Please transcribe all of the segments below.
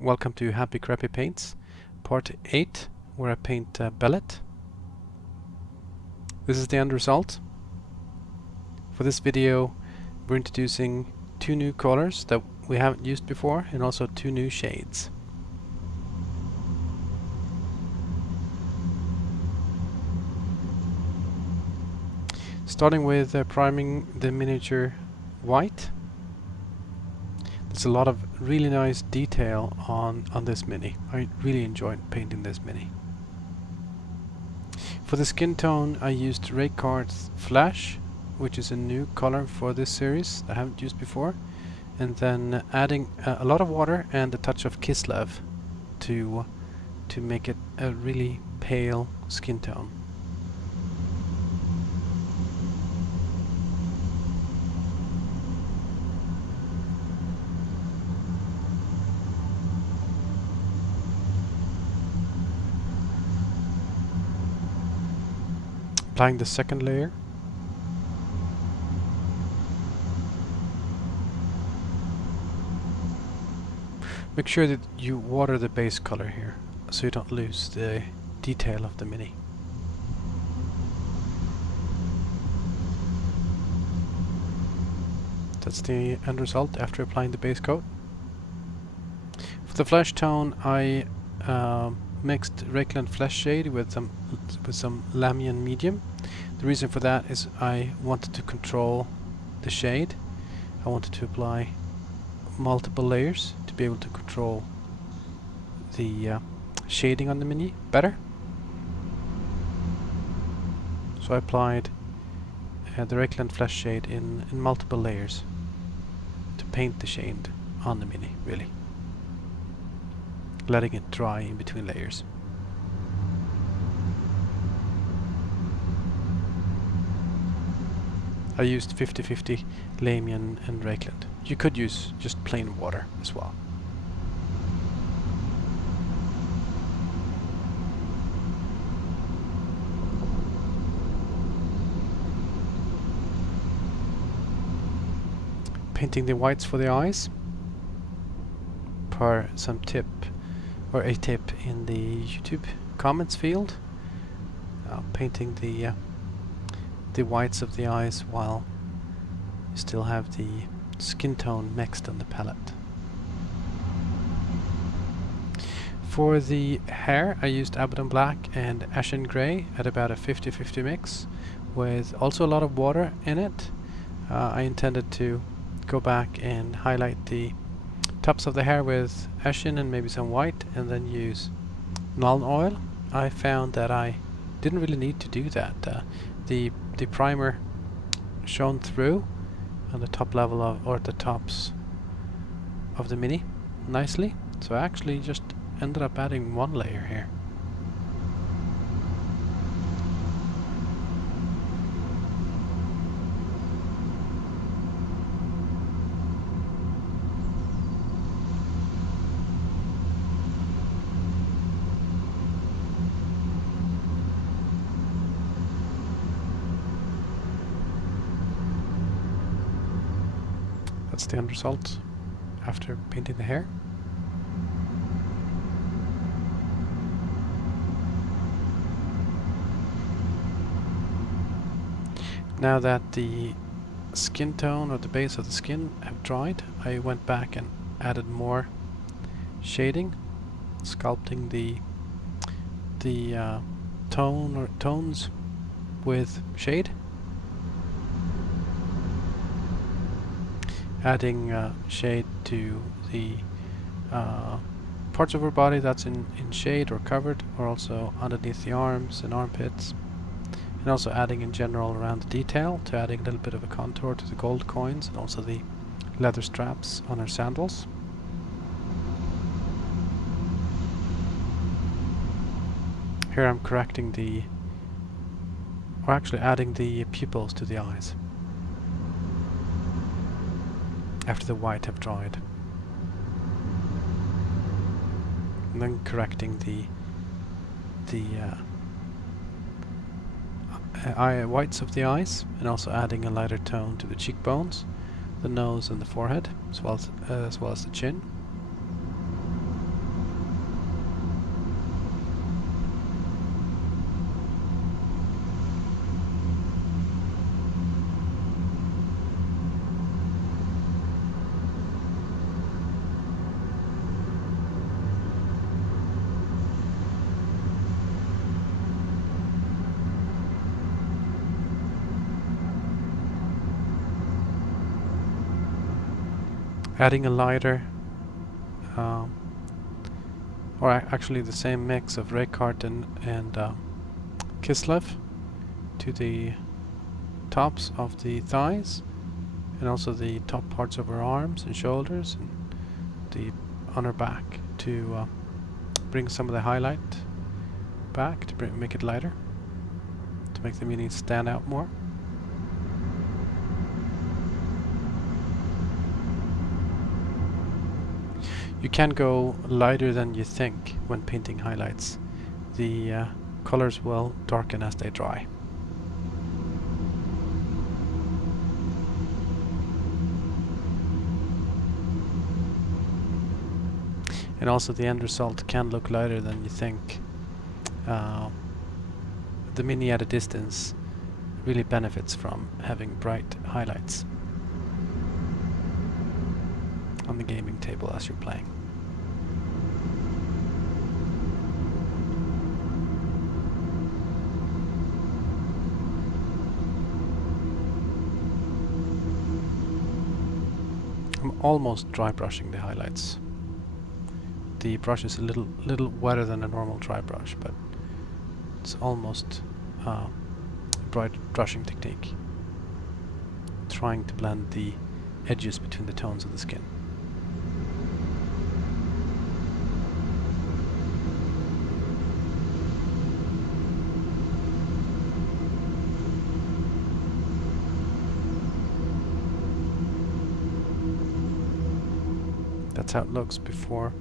Welcome to Happy Crappy Paints, part 8, where I paint Belit. This is the end result. For this video, we're introducing two new colors that we haven't used before, and also two new shades. Starting with priming the miniature white. There's a lot of really nice detail on this mini. I really enjoyed painting this mini. For the Skintone, I used Raycard's Flash, which is a new color for this series that I haven't used before, and then adding a lot of water and a touch of Kislev to make it a really pale skin tone. Applying the second layer. Make sure that you water the base color here, so you don't lose the detail of the mini. That's the end result after applying the base coat. For the flesh tone, I mixed Reikland Flesh Shade with some Lamian Medium. The reason for that is I wanted to control the shade. I wanted to apply multiple layers to be able to control the shading on the mini better. So I applied the Reikland Flesh Shade in multiple layers to paint the shade on the mini, really. Letting it dry in between layers. I used 50-50 Lamian and Reikland. You could use just plain water as well. Painting the whites for the eyes. Per some tip or a tip in the YouTube comments field. Painting the whites of the eyes while you still have the skin tone mixed on the palette. For the hair, I used Abaddon Black and Ashen Grey at about a 50-50 mix, with also a lot of water in it. I intended to go back and highlight the tops of the hair with ashen and maybe some white, and then use Nuln Oil. I found that I didn't really need to do that. The primer shone through on the top level of, or the tops of the mini nicely, so I actually just ended up adding one layer here. That's the end result after painting the hair. Now that the skin tone or the base of the skin have dried, I went back and added more shading, sculpting the tone or tones with shade. Adding shade to the parts of her body that's in shade or covered, or also underneath the arms and armpits, and also adding in general around the detail, to adding a little bit of a contour to the gold coins and also the leather straps on her sandals. Here I'm correcting or actually adding the pupils to the eyes after the white have dried, and then correcting the whites of the eyes, and also adding a lighter tone to the cheekbones, the nose and the forehead, as well as the chin. Adding a lighter, or actually the same mix of Raycart and Kislev to the tops of the thighs, and also the top parts of her arms and shoulders, and the on her back to bring some of the highlight back, to make it lighter, to make the mini stand out more. You can go lighter than you think when painting highlights. The colors will darken as they dry. And also the end result can look lighter than you think. The mini at a distance really benefits from having bright highlights on the gaming table as you're playing. I'm almost dry brushing the highlights. The brush is a little wetter than a normal dry brush, but it's almost a bright brushing technique, trying to blend the edges between the tones of the skin. That's how it looks before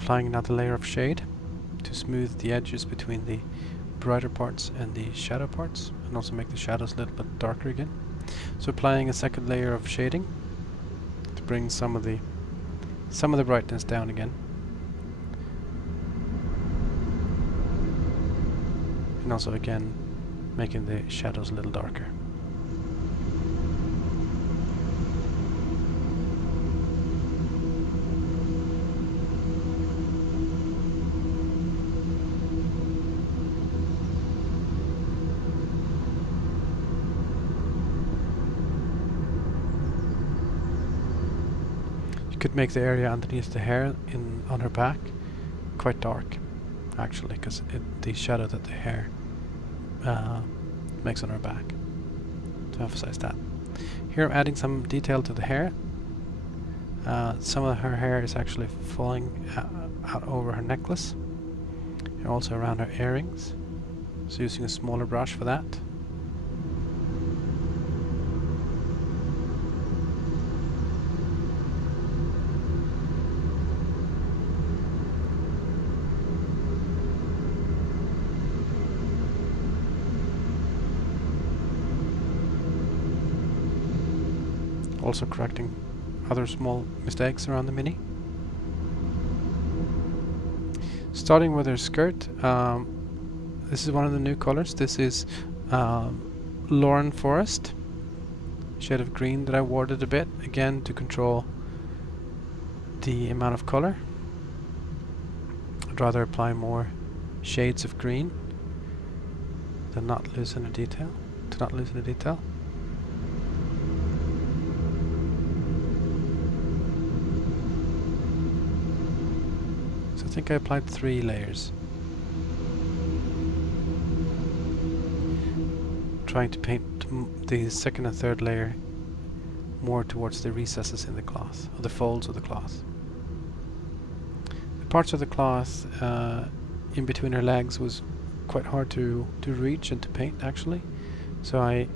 applying another layer of shade to smooth the edges between the brighter parts and the shadow parts, and also make the shadows a little bit darker again. So applying a second layer of shading to bring some of the brightness down again, and also again making the shadows a little darker. Could make the area underneath the hair on her back quite dark, actually, because the shadow that the hair makes on her back, to emphasize that. Here I'm adding some detail to the hair. Some of her hair is actually falling out over her necklace, and also around her earrings, so using a smaller brush for that. Also correcting other small mistakes around the mini. Starting with her skirt, this is one of the new colors. This is Lauren Forest, shade of green that I warded a bit, again to control the amount of color. I'd rather apply more shades of green than not loosen a detail, to not loosen a detail. I think I applied 3 layers. Trying to paint the second and third layer more towards the recesses in the cloth, or the folds of the cloth. The parts of the cloth in between her legs was quite hard to reach and to paint, actually. So I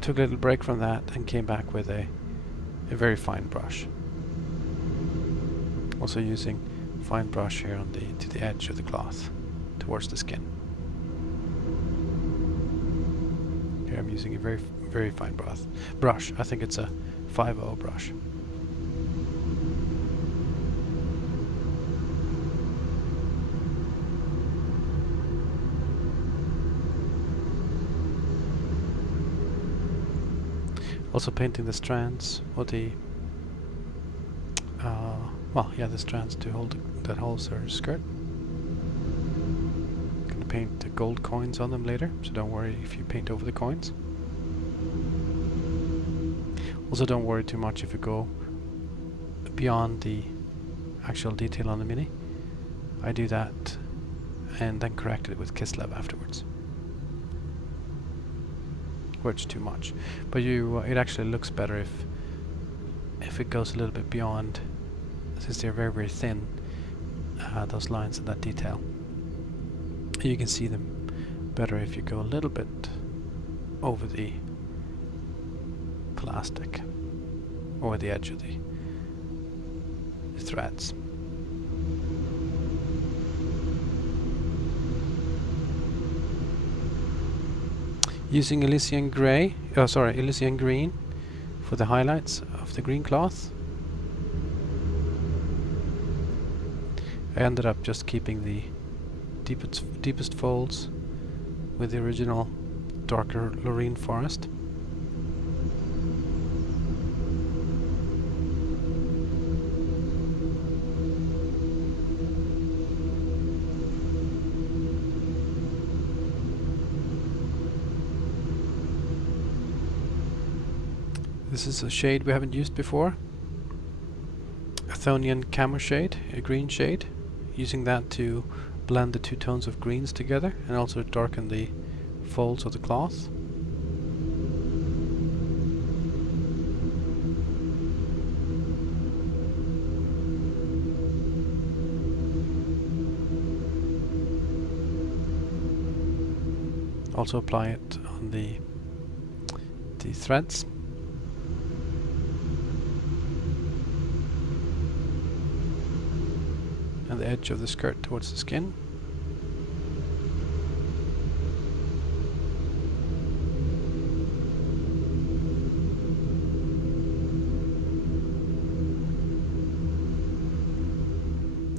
took a little break from that and came back with a very fine brush. Also using fine brush here on to the edge of the cloth towards the skin. Here I'm using a very fine brush. I think it's a 5/0 brush. Also painting the strands, or the the strands to hold that holds her skirt. Gonna paint the gold coins on them later, so don't worry if you paint over the coins. Also don't worry too much if you go beyond the actual detail on the Mini. I do that and then correct it with Kislev afterwards, where it's too much. But it actually looks better if it goes a little bit beyond, since they're very, very thin, those lines and that detail. You can see them better if you go a little bit over the plastic, over the edge of the threads. Using Elysian Green for the highlights of the green cloth. I ended up just keeping the deepest folds with the original darker Lorraine forest. This is a shade we haven't used before. Athonian Camo shade, a green shade. Using that to blend the two tones of greens together and also darken the folds of the cloth. Also apply it on the threads. And the edge of the skirt towards the skin.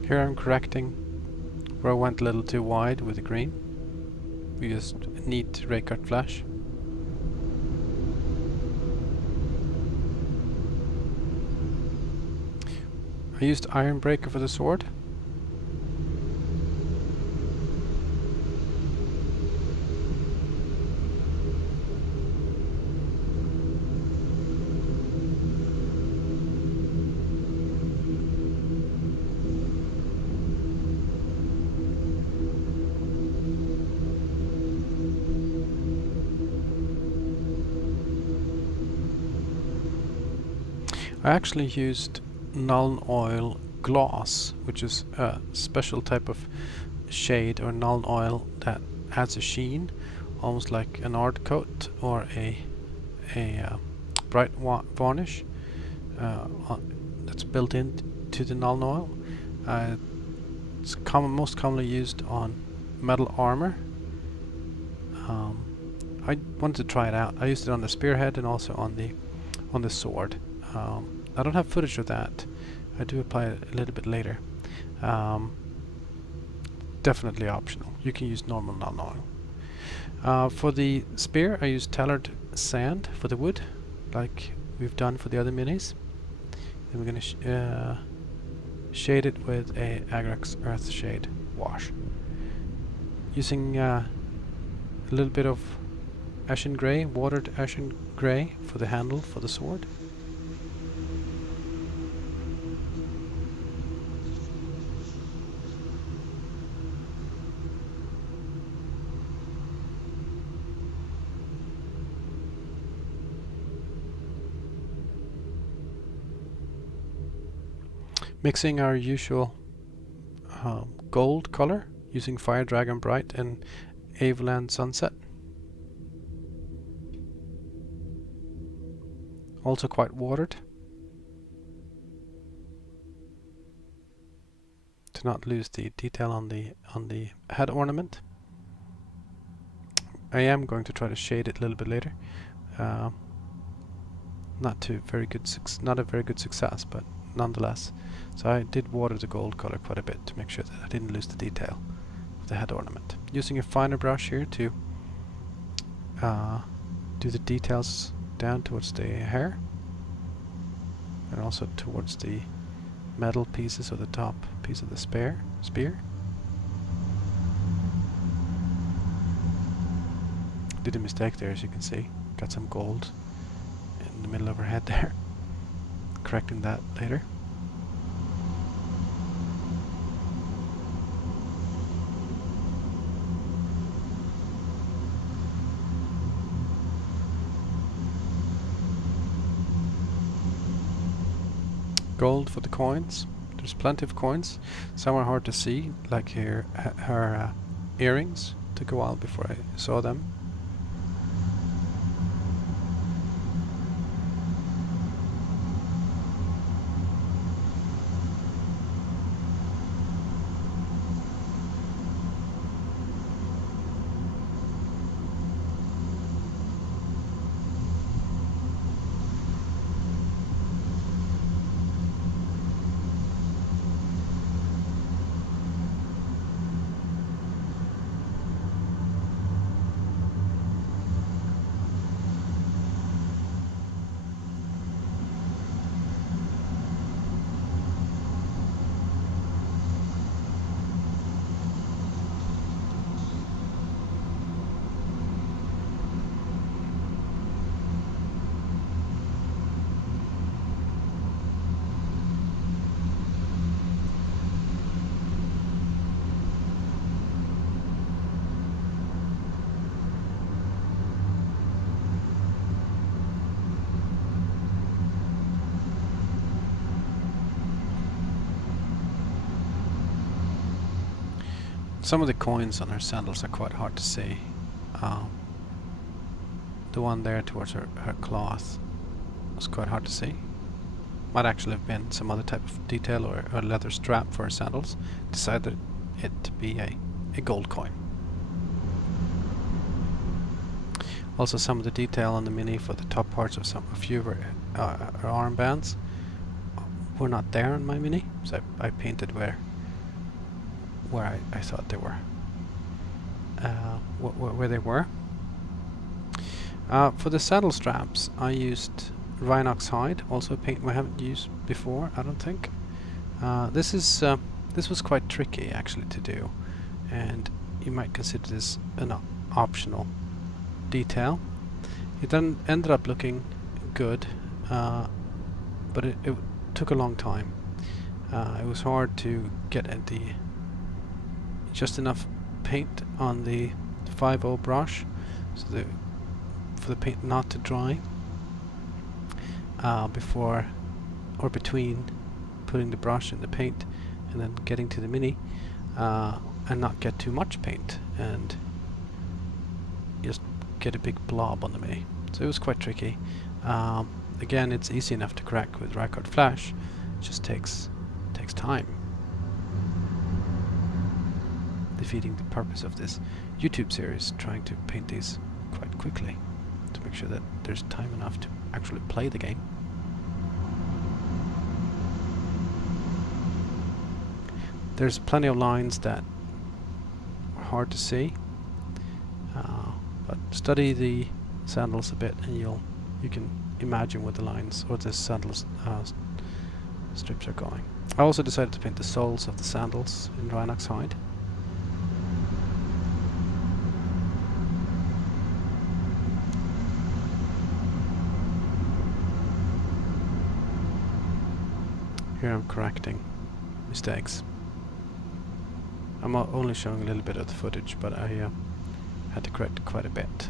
Here I'm correcting where I went a little too wide with the green. We just neat ray cut flash. I used Iron Breaker for the sword. I actually used Nuln Oil Gloss, which is a special type of shade or Nuln Oil that adds a sheen, almost like an art coat or a bright varnish that's built into the Nuln Oil. It's most commonly used on metal armor. I wanted to try it out. I used it on the spearhead and also on the sword. I don't have footage of that. I do apply it a little bit later. Definitely optional. You can use normal Nuln Oil. For the spear, I use Tailored Sand for the wood, like we've done for the other minis. Then we're going to shade it with a Agrax Earth Shade wash. Using a little bit of Ashen Grey, watered Ashen Grey for the handle for the sword. Mixing our usual gold color using Fire Dragon Bright and Aveland Sunset. Also quite watered to not lose the detail on the head ornament. I am going to try to shade it a little bit later. Not a very good success, but nonetheless. So I did water the gold color quite a bit to make sure that I didn't lose the detail of the head ornament. Using a finer brush here to do the details down towards the hair and also towards the metal pieces or the top piece of the spear. Did a mistake there, as you can see. Got some gold in the middle of her head there. Correcting that later. gold for the coins. There's plenty of coins. Some are hard to see, like here, her earrings. Took a while before I saw them. Some of the coins on her sandals are quite hard to see. The one there towards her cloth was quite hard to see. Might actually have been some other type of detail or a leather strap for her sandals. Decided it to be a gold coin. Also, some of the detail on the Mini for the top parts of a few of her armbands were not there on my Mini, so I painted where I thought they were. Where they were. For the saddle straps, I used Rhinox hide, also a paint I haven't used before, I don't think. This was quite tricky actually to do, and you might consider this an optional detail. It then ended up looking good, but it took a long time. It was hard to get just enough paint on the 5.0 brush, so for the paint not to dry before or between putting the brush in the paint and then getting to the Mini, and not get too much paint and just get a big blob on the Mini. So it was quite tricky. Again, it's easy enough to correct with Rycard Flash. It just takes time. Defeating the purpose of this YouTube series, trying to paint these quite quickly to make sure that there's time enough to actually play the game. There's plenty of lines that are hard to see, but study the sandals a bit and you can imagine where the lines or the sandals strips are going. I also decided to paint the soles of the sandals in Rhinox hide. Here I'm correcting mistakes. I'm only showing a little bit of the footage, but I had to correct quite a bit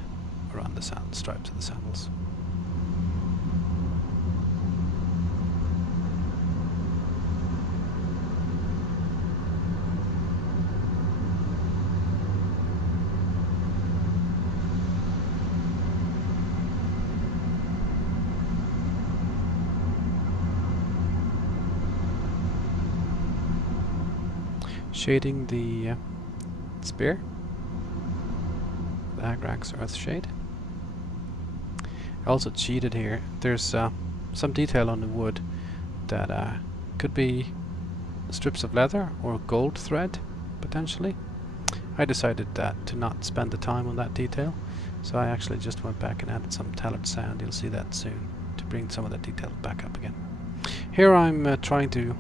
around the stripes of the sandals. Shading the spear, the Agrax Earth Shade. I also cheated here. There's some detail on the wood that could be strips of leather or gold thread, potentially. I decided that to not spend the time on that detail, so I actually just went back and added some Tallard sand. You'll see that soon, to bring some of that detail back up again. Here I'm trying to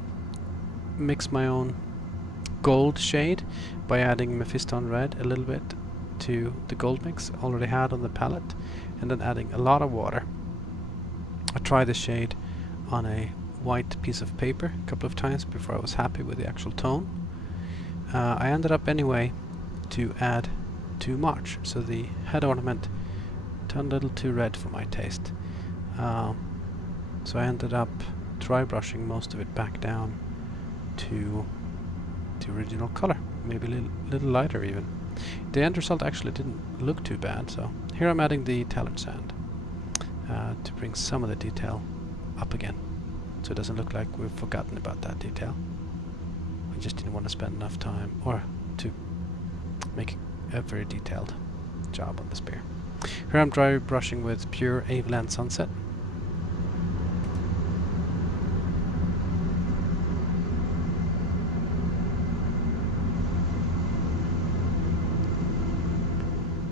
mix my own gold shade by adding Mephiston red a little bit to the gold mix I already had on the palette, and then adding a lot of water. I tried the shade on a white piece of paper a couple of times before I was happy with the actual tone. I ended up anyway to add too much, so the head ornament turned a little too red for my taste. So I ended up dry brushing most of it back down to the original color, maybe a little lighter even. The end result actually didn't look too bad, so here I'm adding the tailored sand to bring some of the detail up again, so it doesn't look like we've forgotten about that detail. We just didn't want to spend enough time or to make a very detailed job on the spear. Here I'm dry brushing with pure Aveland Sunset.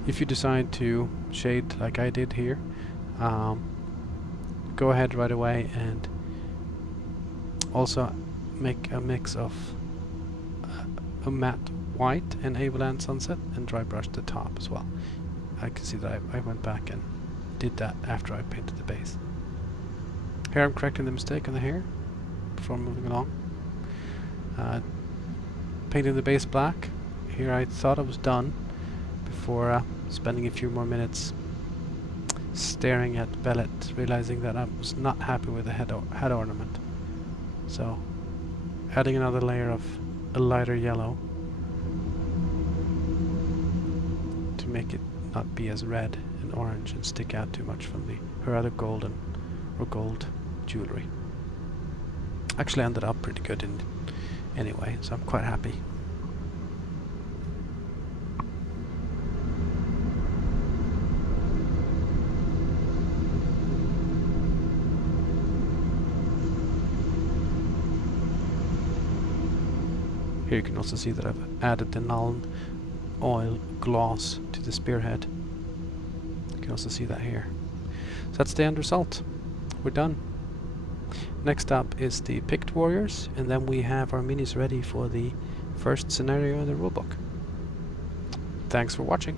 If you decide to shade like I did here, go ahead right away and also make a mix of a matte white and Aveland Sunset and dry brush the top as well. I can see that I went back and did that after I painted the base. Here I'm correcting the mistake on the hair before moving along. Painting the base black. Here I thought I was done before spending a few more minutes staring at Belit, realizing that I was not happy with the head ornament. So adding another layer of a lighter yellow to make it not be as red and orange and stick out too much from her other golden or gold jewelry. Actually ended up pretty good anyway, so I'm quite happy. Here you can also see that I've added the Nuln oil gloss to the spearhead. You can also see that here. So that's the end result. We're done. Next up is the Pict Warriors, and then we have our minis ready for the first scenario in the rulebook. Thanks for watching.